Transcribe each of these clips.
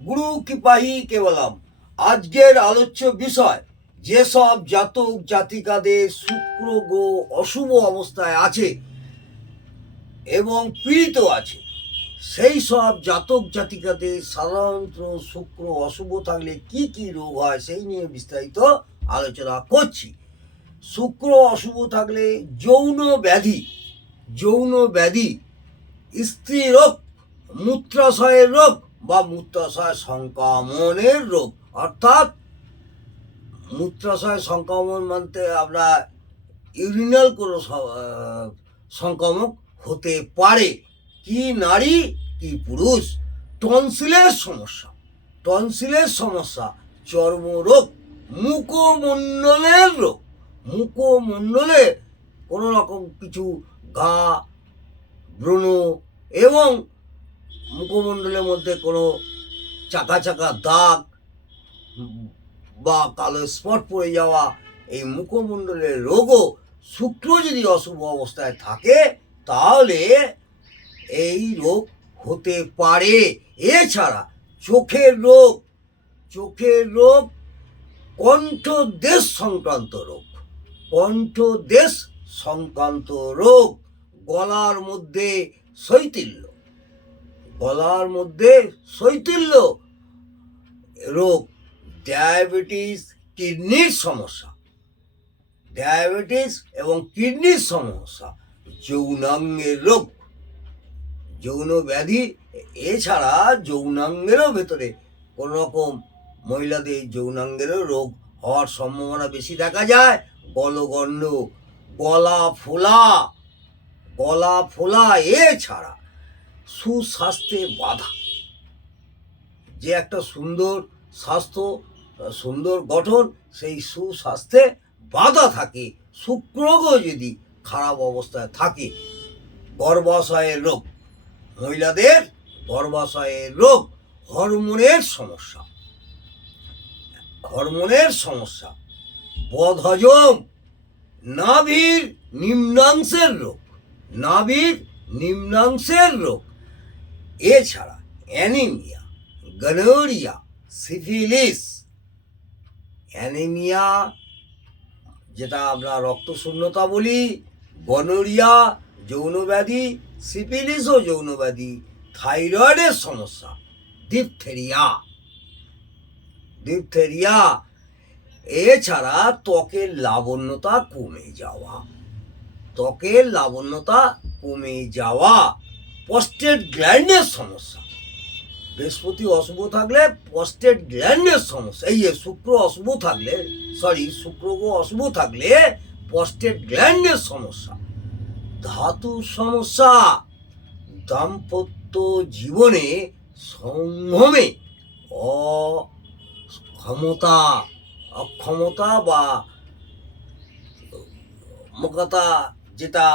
গুরু কৃপাহি কেবলম। আজকের আলোচ্য বিষয়, যেসব জাতক জাতিকাদের শুক্র গ্রহ অশুভ অবস্থায় আছে এবং পীড়িত আছে, সেই সব জাতক জাতিকাদের সাধারণত শুক্র অশুভ থাকলে কি কি রোগ হয় সেই নিয়ে বিস্তারিত আলোচনা করছি। শুক্র অশুভ থাকলে যৌন ব্যাধি, স্ত্রী রোগ, মূত্রাশয়ের রোগ বা মূত্রাশয় সংক্রমণের রোগ, অর্থাৎ মূত্রাশয় সংক্রমণ মানতে আমরা ইউরিনাল কোনো সংক্রমক হতে পারে, কি নারী কি পুরুষ। টনসিলের সমস্যা, চর্মরোগ, মুখমণ্ডলে কোনো রকম কিছু ঘা, ব্রণ এবং মুখমণ্ডলের মধ্যে কোনো চাকা চাকা দাগ বা কালো স্পট পড়ে যাওয়া, এই মুখমণ্ডলের রোগও শুক্র যদি অশুভ অবস্থায় থাকে তাহলে এই রোগ হতে পারে। এছাড়া চোখের রোগ, কণ্ঠদেশ সংক্রান্ত রোগ, গলার মধ্যে শৈথিল্য রোগ, ডায়াবেটিস এবং কিডনির সমস্যা, যৌনাঙ্গের রোগ, যৌন ব্যাধি। এছাড়া যৌনাঙ্গেরও ভেতরে কোনো রকম মহিলাদের যৌনাঙ্গেরও রোগ হওয়ার সম্ভাবনা বেশি দেখা যায়। গলগণ্ড, গলা ফোলা। এছাড়া সুস্বাস্থ্যে বাধা, যে একটা সুন্দর গঠন, সেই সুস্বাস্থ্যে বাধা থাকে শুক্র গ্রহ যদি খারাপ অবস্থায় থাকে। মহিলাদের গর্ভাশয়ের রোগ, হরমোনের সমস্যা, বদহজম, নাভির নিম্নাংশের রোগ। এছাড়া অ্যানিমিয়া, গনোরিয়া, সিফিলিস, অ্যানিমিয়া যেটা আমরা রক্তশূন্যতা বলি, গনোরিয়া যৌনব্যাধি, সিফিলিসও যৌনব্যাধি, থাইরয়েডের সমস্যা, ডিপথেরিয়া। এছাড়া ত্বকের লাবণ্যতা কমে যাওয়া, প্রস্টেট গ্ল্যান্ডের সমস্যা। বৃহস্পতি অশুভ থাকলে প্রস্টেট গ্ল্যান্ডের সমস্যা, শুক্র গ্রহ অশুভ থাকলে প্রস্টেট গ্ল্যান্ডের সমস্যা, ধাতু সমস্যা, দাম্পত্য জীবনে সংযমে অক্ষমতা বা মোকাতা, যেটা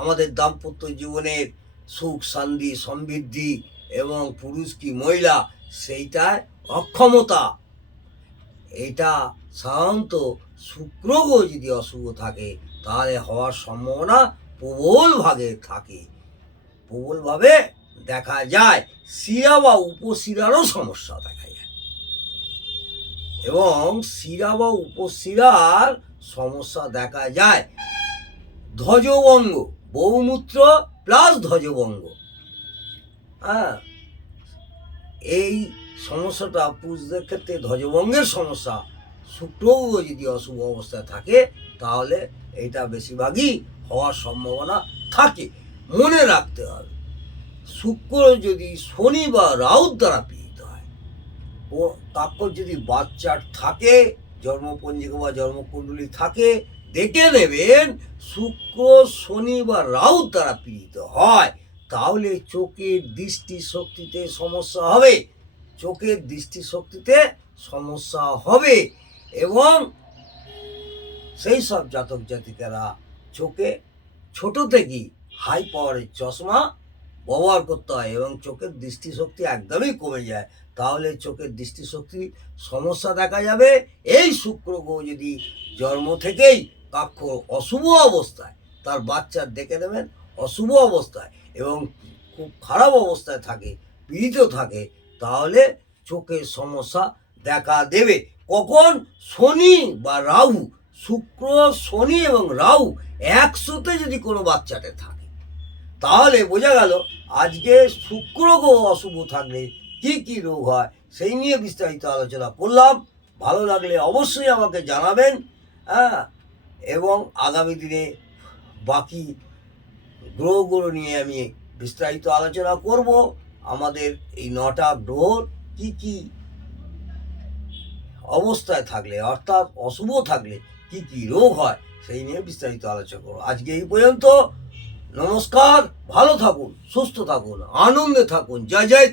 আমাদের দাম্পত্য জীবনের সুখ শান্তি সমৃদ্ধি এবং পুরুষ কি মহিলা সেইটায় অক্ষমতা, এটা সাধারণত শুক্র গ্রহ যদি অশুভ থাকে তাহলে হওয়ার সম্ভাবনা প্রবলভাবে দেখা যায়। শিরা বা উপশিরারও সমস্যা দেখা যায়, এবং শিরা বা উপশিরার সমস্যা দেখা যায়। ধ্বজভঙ্গ, বহুমূত্র প্লাস ধ্বজভঙ্গ, এই সমস্যাটা পুরুষদের ক্ষেত্রে ধ্বজভঙ্গের সমস্যা শুক্র গ্রহ যদি অশুভ অবস্থায় থাকে তাহলে এটা বেশিরভাগই হওয়ার সম্ভাবনা থাকে। মনে রাখতে হবে, শুক্র যদি শনি বা রাহু দ্বারা পীড়িত হয়, ও তারপর যদি বাচ্চার থাকে, জন্মপঞ্জিকা বা জন্মকুণ্ডলী থাকে, দেখে নেবেন শুক্র শনি বা রাহু দ্বারা পীড়িত হয় তাহলে চোখের দৃষ্টিশক্তিতে সমস্যা হবে, এবং সেই সব জাতক জাতিকারা চোখে ছোট থেকেই হাই পাওয়ারের চশমা ব্যবহার করতে হয় এবং চোখের দৃষ্টিশক্তি একদমই কমে যায়, তাহলে চোখের দৃষ্টিশক্তির সমস্যা দেখা যাবে। এই শুক্র গ্রহ যদি জন্ম থেকেই অশুভ অবস্থায়, তার বাচ্চার দেখে নেবেন অশুভ অবস্থায় এবং খুব খারাপ অবস্থায় থাকে, পীড়িত থাকে, তাহলে চোখের সমস্যা দেখা দেবে। কখন? শনি বা রাহু, শুক্র, শনি এবং রাহু একসাথে যদি কোনো বাচ্চাতে থাকে, তাহলে বোঝা গেল আজকে শুক্র গ্রহ অশুভ থাকলে কি কি রোগ হয় সেই নিয়ে বিস্তারিত আলোচনা করলাম। ভালো লাগলে অবশ্যই আমাকে জানাবেন, হ্যাঁ, এবং আগামী দিনে বাকি গ্রহগুলো নিয়ে আমি বিস্তারিত আলোচনা করব। আমাদের এই 9টা গ্রহর কি কি অবস্থায় থাকলে, অর্থাৎ অশুভ থাকলে কি কি রোগ হয় সেই নিয়ে বিস্তারিত আলোচনা করব। আজকে এই পর্যন্ত। নমস্কার, ভালো থাকুন, সুস্থ থাকুন, আনন্দে থাকুন। জয় জয়।